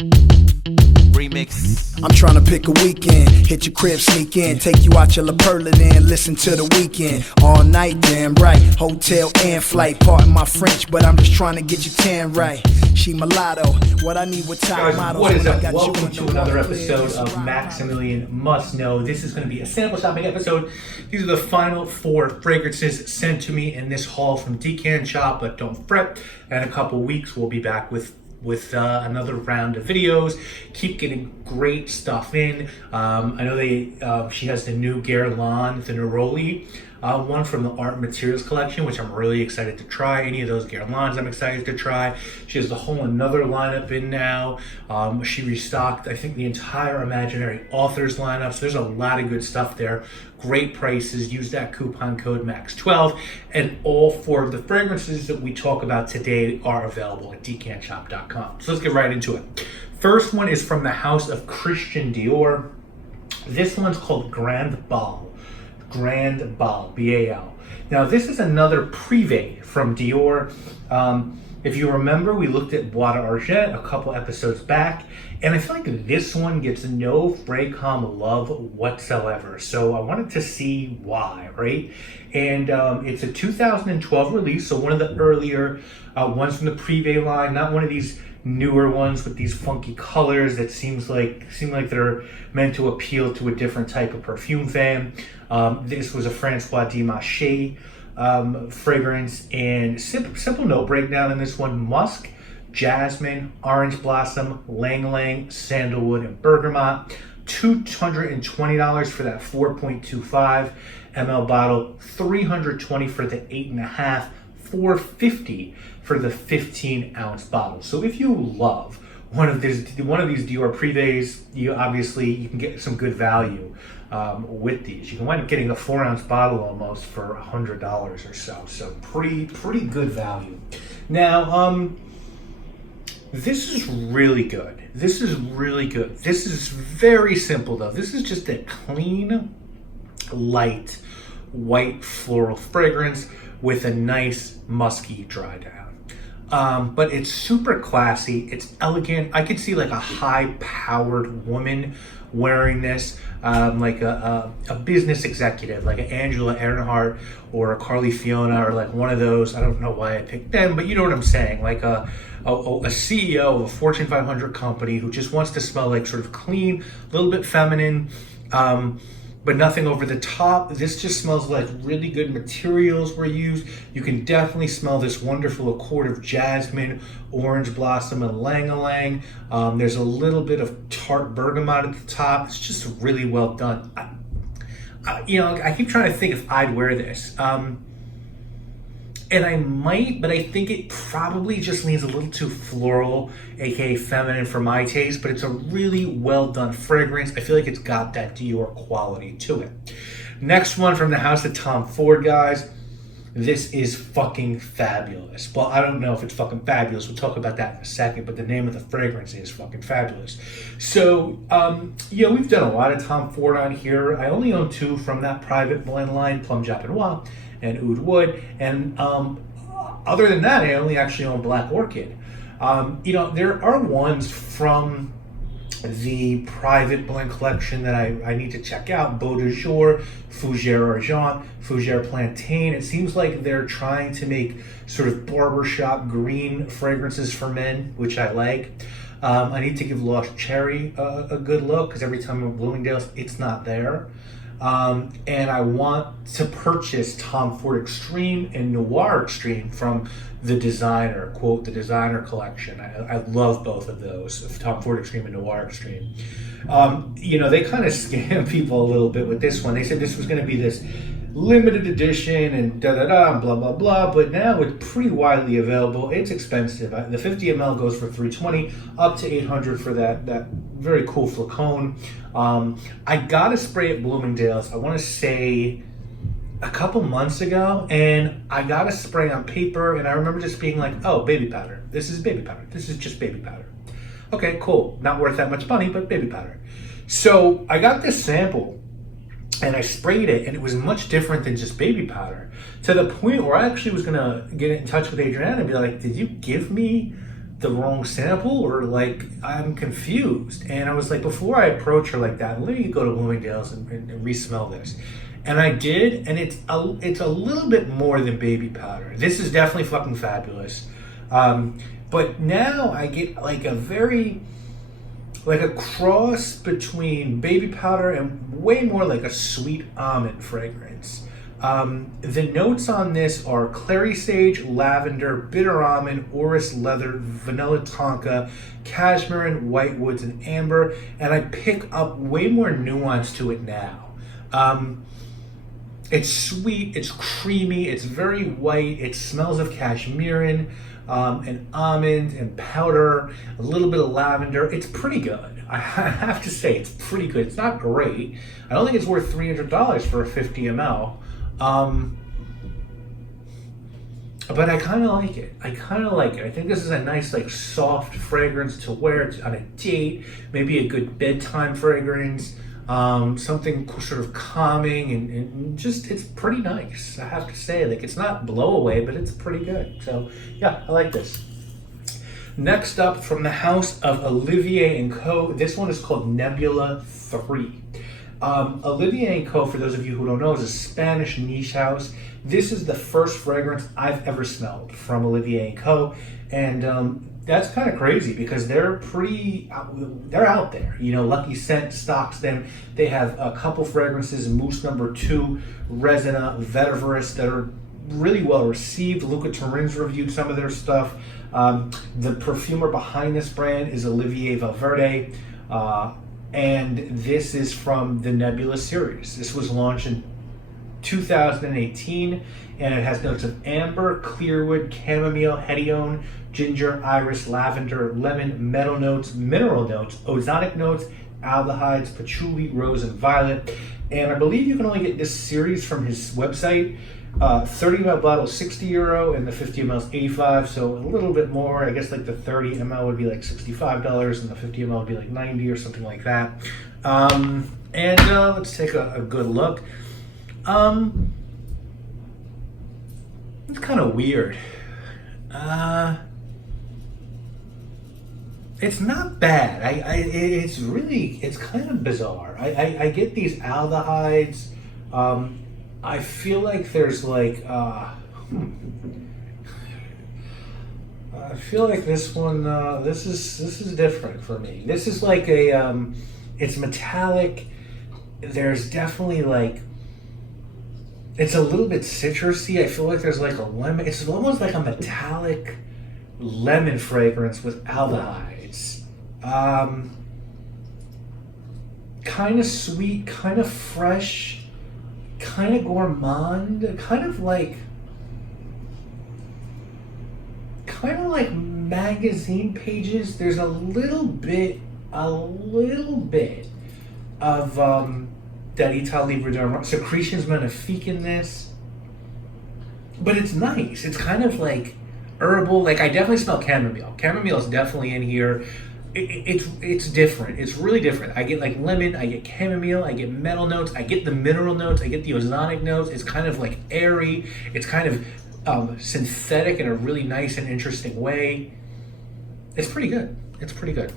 Remix. I'm trying to pick a weekend, hit your crib, sneak in, take you out your La Perla, then listen to the weekend. All night, damn right, hotel and flight. Pardon my French, but I'm just trying to get your tan right. She mulatto, what I need with top Guys, models. what is up? Got Welcome you to another episode of Maximilian Must Know. This is going to be a sample shopping episode. These are the final 4 fragrances sent to me in this haul from Decant Shop, but don't fret. In a couple weeks, we'll be back with another round of videos. Keep getting great stuff in. I know she has the new Guerlain, the Neroli one from the Art Materials collection, which I'm really excited to try. Any of those Guerlains I'm excited to try. She has the whole another lineup in now. She restocked, I think, the entire Imaginary Authors lineup. So there's a lot of good stuff there. Great prices. Use that coupon code MAX12. And all 4 of the fragrances that we talk about today are available at decantshop.com. So let's get right into it. First one is from the house of Christian Dior. This one's called Grand Bal. Grand Bal, B-A-L. Now this is another privé from Dior. If you remember, we looked at Bois d'Argent a couple episodes back, and I feel like this one gets no Fraycom love whatsoever. So I wanted to see why, right? And it's a 2012 release, so one of the earlier ones from the privé line, not one of these newer ones with these funky colors that seem like they're meant to appeal to a different type of perfume fan. This was a Francois Dimache fragrance, and simple note breakdown in this one: musk, jasmine, orange blossom, lang lang, sandalwood, and bergamot. $220 for that 4.25 ml bottle, $320 for the 8.5, $450 for the 15-ounce bottle. So if you love one of these Dior privés, you can get some good value with these. You can wind up getting a 4-ounce bottle almost for $100 or so. So pretty good value. Now, this is really good. This is very simple though. This is just a clean, light, white floral fragrance with a nice musky dry down. But it's super classy, it's elegant. I could see like a high-powered woman wearing this, like a business executive, like an Angela Earhart or a Carly Fiona, or like one of those. I don't know why I picked them, but you know what I'm saying, like a CEO of a Fortune 500 company who just wants to smell like sort of clean, a little bit feminine, but nothing over the top. This just smells like really good materials were used. You can definitely smell this wonderful accord of jasmine, orange blossom, and lang-a-lang. There's a little bit of tart bergamot at the top. It's just really well done. I keep trying to think if I'd wear this. And I might, but I think it probably just leans a little too floral, aka feminine for my taste, but it's a really well done fragrance. I feel like it's got that Dior quality to it. Next one from the house of Tom Ford, guys. This is fucking fabulous. Well, I don't know if it's fucking fabulous. We'll talk about that in a second, but the name of the fragrance is fucking fabulous. So, we've done a lot of Tom Ford on here. I only own 2 from that private blend line, Plum Japanois and Oud Wood, and other than that, I only actually own Black Orchid. There are ones from the private blend collection that I need to check out: Beau de Jour, Fougère Argent, Fougère Plantain. It seems like they're trying to make sort of barbershop green fragrances for men, which I like. I need to give Lost Cherry a good look, because every time I'm at Bloomingdale's, it's not there. And I want to purchase Tom Ford Extreme and Noir Extreme from the designer, quote, the designer collection. I love both of those, Tom Ford Extreme and Noir Extreme. They kind of scam people a little bit with this one. They said this was going to be this limited edition and da-da-da and blah, blah, blah, but now it's pretty widely available. It's expensive. The 50 ml goes for $320, up to $800 for that very cool flacon. I got a spray at Bloomingdale's, I want to say a couple months ago, and I got a spray on paper, and I remember just being like, oh, baby powder. This is baby powder. This is just baby powder. Okay, cool. Not worth that much money, but baby powder. So I got this sample, and I sprayed it, and it was much different than just baby powder, to the point where I actually was gonna get in touch with Adriana and be like, did you give me the wrong sample, or like I'm confused. And I was like, before I approach her like that, let me go to Bloomingdale's and re-smell this. And I did, and it's a little bit more than baby powder. This is definitely fucking fabulous. But now I get like a cross between baby powder and way more like a sweet almond fragrance. The notes on this are clary sage, lavender, bitter almond, orris leather, vanilla tonka, cashmere, whitewoods, and amber. And I pick up way more nuance to it now. It's sweet, it's creamy, it's very white, it smells of cashmere and almond and powder, a little bit of lavender. It's pretty good. I have to say, it's pretty good. It's not great. I don't think it's worth $300 for a 50 ml. But I kind of like it. I think this is a nice, like, soft fragrance to wear on a date, maybe a good bedtime fragrance. Something sort of calming and just, it's pretty nice. I have to say, like, it's not blow away, but it's pretty good. So yeah, I like this. Next up, from the house of Olivier Co, this one is called Nebula 3. Olivier Co, for those of you who don't know, is a Spanish niche house. This is the first fragrance I've ever smelled from Olivier Co, and that's kind of crazy because they're out there. You know, Lucky Scent stocks them. They have a couple fragrances, Mousse Number 2, Resina, Vetiverous, that are really well received. Luca Turin's reviewed some of their stuff. The perfumer behind this brand is Olivier Valverde, and this is from the Nebula series. This was launched in 2018, and it has notes of amber, clearwood, chamomile, hedione, ginger, iris, lavender, lemon, metal notes, mineral notes, ozonic notes, aldehydes, patchouli, rose, and violet. And I believe you can only get this series from his website. 30 ml bottle is €60, and the 50 ml is $85, so a little bit more. I guess like the 30 ml would be like $65, and the 50 ml would be like $90 or something like that. Let's take a good look. It's kind of weird. It's not bad. It's kind of bizarre. I get these aldehydes. I feel like there's like, I feel like this one, this is different for me. This is like it's metallic. There's definitely like, it's a little bit citrusy. I feel like there's like a lemon. It's almost like a metallic lemon fragrance with aldehydes. Kind of sweet, kind of fresh, kind of gourmand, kind of like magazine pages. There's a little bit of Darita Libra secretions magnifique in this, but it's nice. It's kind of like herbal. Like, I definitely smell chamomile. Chamomile is definitely in here. It's different. It's really different. I get like lemon, I get chamomile, I get metal notes, I get the mineral notes, I get the ozonic notes. It's kind of like airy. It's kind of synthetic in a really nice and interesting way. It's pretty good. It's pretty good.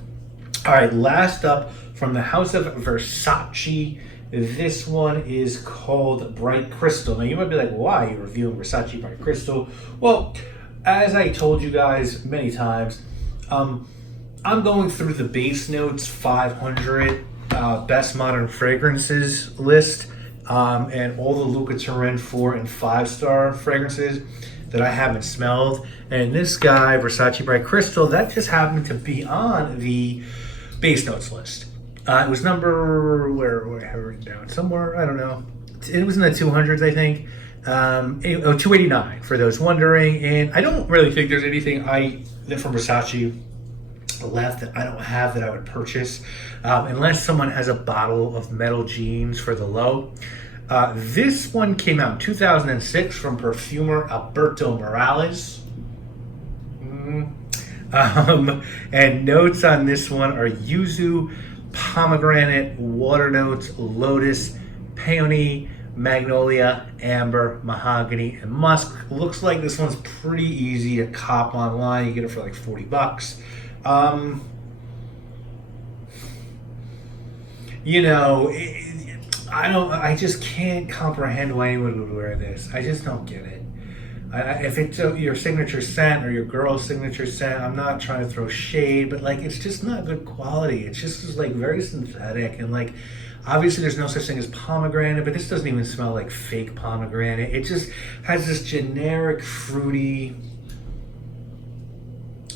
All right, last up, from the house of Versace, this one is called Bright Crystal. Now you might be like, why are you reviewing Versace Bright Crystal? Well, as I told you guys many times, I'm going through the Base Notes 500 Best Modern Fragrances list, and all the Luca Turin 4 and 5-star fragrances that I haven't smelled. And this guy, Versace Bright Crystal, that just happened to be on the Base Notes list. It was number, where I have it written down somewhere, I don't know. It was in the 200s, I think. 289 for those wondering. And I don't really think there's anything that from Versace left that I don't have that I would purchase, unless someone has a bottle of metal jeans for the low. This one came out in 2006 from perfumer Alberto Morales. And notes on this one are yuzu, pomegranate, water notes, lotus, peony, Magnolia, Amber, Mahogany, and Musk. Looks like this one's pretty easy to cop online. You get it for like $40. You know, I just can't comprehend why anyone would wear this. I just don't get it. If it's your signature scent or your girl's signature scent, I'm not trying to throw shade, but like it's just not good quality. It's just like very synthetic, and like obviously there's no such thing as pomegranate, but this doesn't even smell like fake pomegranate. It just has this generic fruity,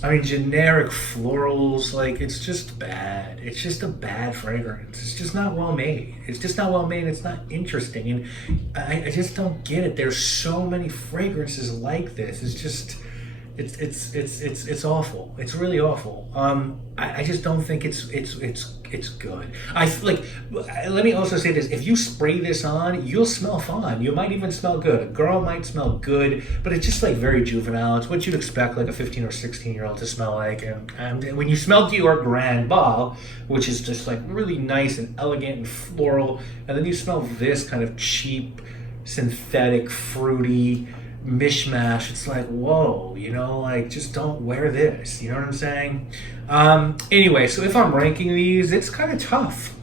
generic florals. Like it's just bad. It's just a bad fragrance. It's just not well made. It's just not well made. It's not interesting, and I just don't get it. There's so many fragrances like this. It's just, it's awful. It's really awful. I just don't think it's good. Let me also say this: if you spray this on, you'll smell fine. You might even smell good. A girl might smell good, but it's just like very juvenile. It's what you'd expect like a 15 or 16-year-old to smell like. And when you smell Dior Grand Bal, which is just like really nice and elegant and floral, and then you smell this kind of cheap, synthetic, fruity mishmash, it's like, whoa, like just don't wear this, you know what I'm saying? Anyway, so if I'm ranking these, it's kind of tough.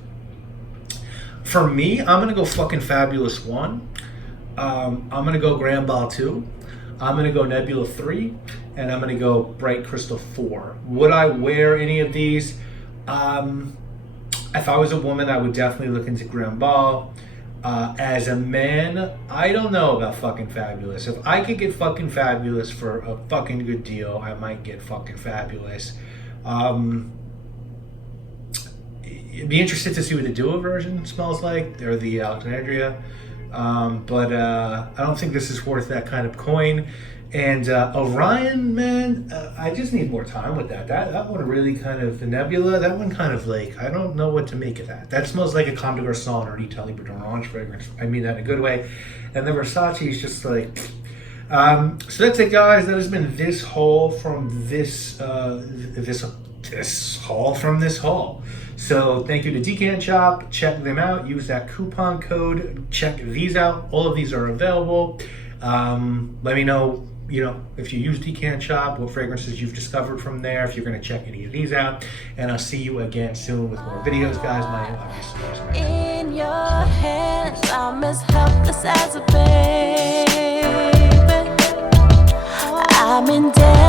For me, I'm gonna go fucking Fabulous 1, I'm gonna go Grand Bal 2, I'm gonna go Nebula 3, and I'm gonna go Bright Crystal 4. Would I wear any of these? If I was a woman, I would definitely look into Grand Bal. As a man, I don't know about fucking Fabulous. If I could get fucking Fabulous for a fucking good deal, I might get fucking Fabulous. It'd be interested to see what the Duo version smells like, or the Alexandria. But I don't think this is worth that kind of coin. And Orion, man, I just need more time with that. That one really kind of, the Nebula, that one kind of like, I don't know what to make of that. That smells like a Comme des Garçons or Italie d'Orange fragrance. I mean that in a good way. And the Versace is just like, so that's it, guys. That has been this haul from this haul from this haul. So thank you to Decant Shop. Check them out. Use that coupon code. Check these out. All of these are available. Let me know, if you use Decant Shop, what fragrances you've discovered from there, if you're going to check any of these out. And I'll see you again soon with more videos, guys. My name is In your hands, I'm as helpless as a baby. I'm in debt.